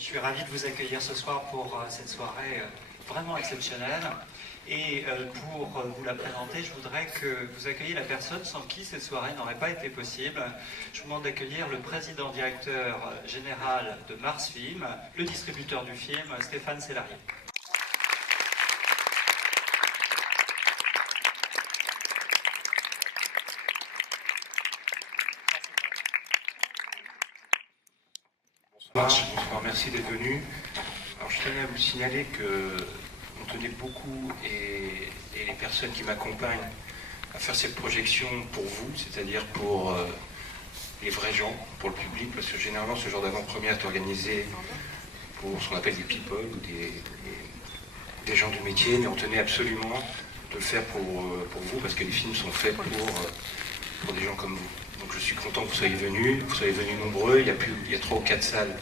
Je suis ravi de vous accueillir ce soir pour cette soirée vraiment exceptionnelle. Et pour vous la présenter, je voudrais que vous accueilliez la personne sans qui cette soirée n'aurait pas été possible. Je vous demande d'accueillir le président-directeur général de Mars Film, le distributeur du film, Stéphane Sellarié. Bonsoir, merci d'être venu. Alors, je tenais à vous signaler qu'on tenait beaucoup, et les personnes qui m'accompagnent, à faire cette projection pour vous, c'est-à-dire pour les vrais gens, pour le public, parce que généralement ce genre d'avant-première est organisé pour ce qu'on appelle des people ou des gens du métier, mais on tenait absolument de le faire pour vous, parce que les films sont faits pour des gens comme vous. Donc je suis content que vous soyez venus nombreux. Il y a 3 ou 4 salles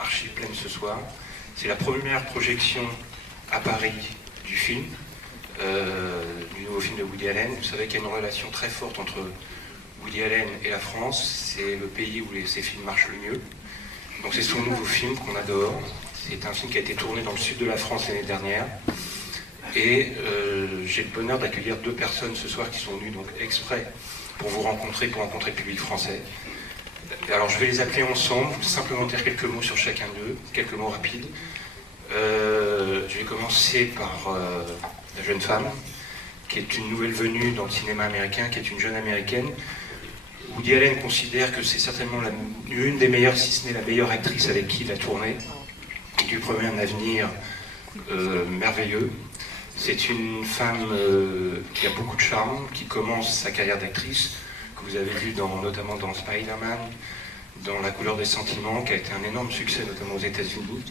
archi pleines ce soir. C'est la première projection à Paris du film, du nouveau film de Woody Allen. Vous savez qu'il y a une relation très forte entre Woody Allen et la France. C'est le pays où ces films marchent le mieux. Donc c'est son nouveau film qu'on adore. C'est un film qui a été tourné dans le sud de la France l'année dernière. Et j'ai le bonheur d'accueillir 2 personnes ce soir qui sont venues donc exprès pour vous rencontrer, pour rencontrer le public français. Alors je vais les appeler ensemble, simplement dire quelques mots sur chacun d'eux, quelques mots rapides. Je vais commencer par la jeune femme, qui est une nouvelle venue dans le cinéma américain, qui est une jeune américaine. Woody Allen considère que c'est certainement une des meilleures, si ce n'est la meilleure actrice avec qui il a tourné, et lui promet un avenir merveilleux. C'est une femme qui a beaucoup de charme, qui commence sa carrière d'actrice, que vous avez vu notamment dans Spider-Man, dans La couleur des sentiments, qui a été un énorme succès, notamment aux États-Unis,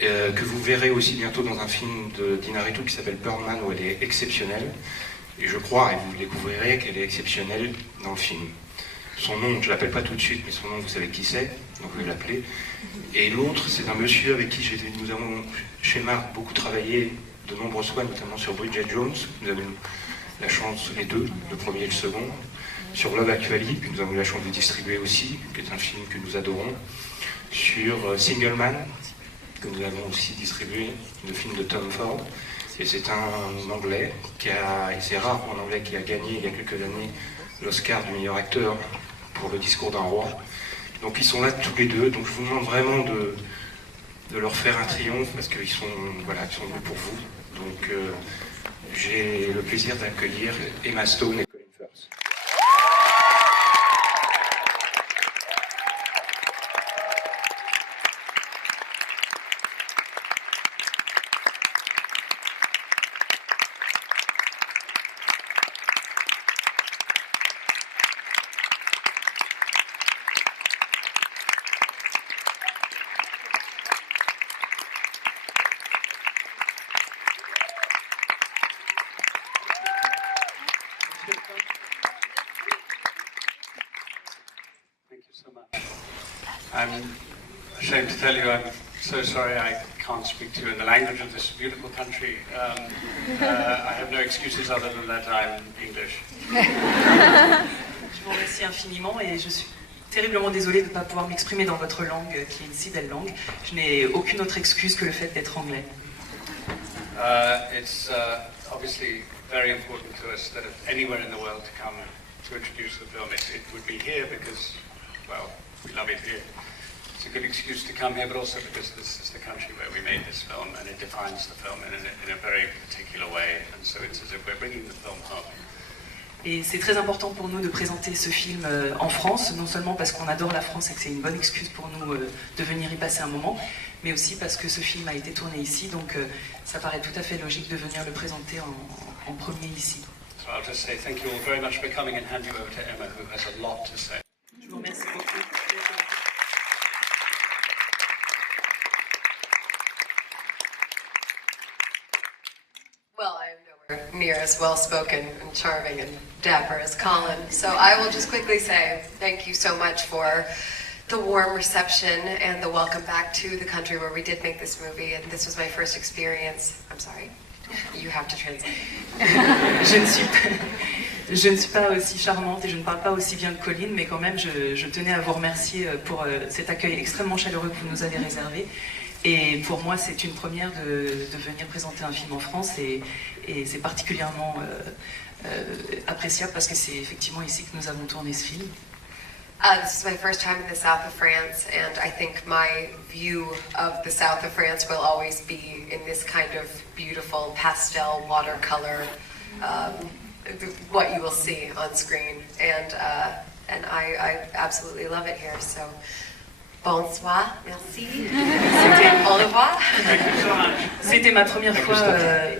que vous verrez aussi bientôt dans un film d'Inarritu qui s'appelle Birdman, où elle est exceptionnelle. Et je crois, et vous le découvrirez, qu'elle est exceptionnelle dans le film. Son nom, je ne l'appelle pas tout de suite, mais son nom, vous savez qui c'est, donc vous l'appeler. Et l'autre, c'est un monsieur avec qui nous avons, chez Marc, beaucoup travaillé de nombreuses fois, notamment sur Bridget Jones. Nous avons eu la chance, les 2, le premier et le second, sur Love Actually, que nous avons eu la chance de distribuer aussi, qui est un film que nous adorons, sur Single Man, que nous avons aussi distribué, le film de Tom Ford. Et c'est un Anglais, et c'est rare pour un Anglais qui a gagné il y a quelques années l'Oscar du meilleur acteur pour Le discours d'un roi. Donc ils sont là tous les 2, donc je vous demande vraiment de leur faire un triomphe, parce qu'ils sont venus pour vous. Donc j'ai le plaisir d'accueillir Emma Stone et Colin Firth. Thank you so much. I'm ashamed to tell you I'm so sorry I can't speak to you in the language of this beautiful country. I have no excuses other than that I'm English. Je vous remercie infiniment et je suis terriblement désolée de ne pas pouvoir m'exprimer dans votre langue, qui est une si belle langue. Je n'ai aucune autre excuse que le fait d'être anglais. It's obviously very important to us that if anywhere in the world to come to introduce the film, it would be here because, well, we love it here. It's a good excuse to come here, but also because this is the country where we made this film, and it defines the film in a very particular way, and so it's as if we're bringing the film home. Et c'est très important pour nous de présenter ce film en France, non seulement parce qu'on adore la France et que c'est une bonne excuse pour nous de venir y passer un moment, mais aussi parce que ce film a été tourné ici, donc ça paraît tout à fait logique de venir le présenter en premier ici. So I'll just say thank you all very much for coming and hand you over to Emma, who has a lot to say. Je vous remercie beaucoup. Well, I am nowhere near as well-spoken and charming and dapper as Colin, so I will just quickly say thank you so much for the warm reception and the welcome back to the country where we did make this movie, and this was my first experience. I'm sorry, you have to translate. Je ne suis pas aussi charmante et je ne parle pas aussi bien que Colline, mais quand même, je tenais à vous remercier pour cet accueil extrêmement chaleureux que vous nous avez réservé. Et pour moi, c'est une première de venir présenter un film en France et c'est particulièrement appréciable parce que c'est effectivement ici que nous avons tourné ce film. This is my first time in the south of France, and I think my view of the south of France will always be in this kind of beautiful pastel watercolor, what you will see on screen, and I absolutely love it here. So, bonsoir, merci, au revoir. C'était ma première fois,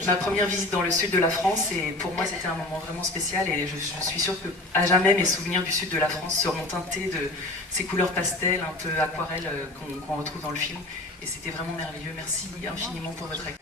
ma première visite dans le sud de la France, et pour moi c'était un moment vraiment spécial, et je suis sûre que à jamais mes souvenirs du sud de la France seront teintés de ces couleurs pastel, un peu aquarelles qu'on retrouve dans le film, et c'était vraiment merveilleux. Merci infiniment pour votre accueil.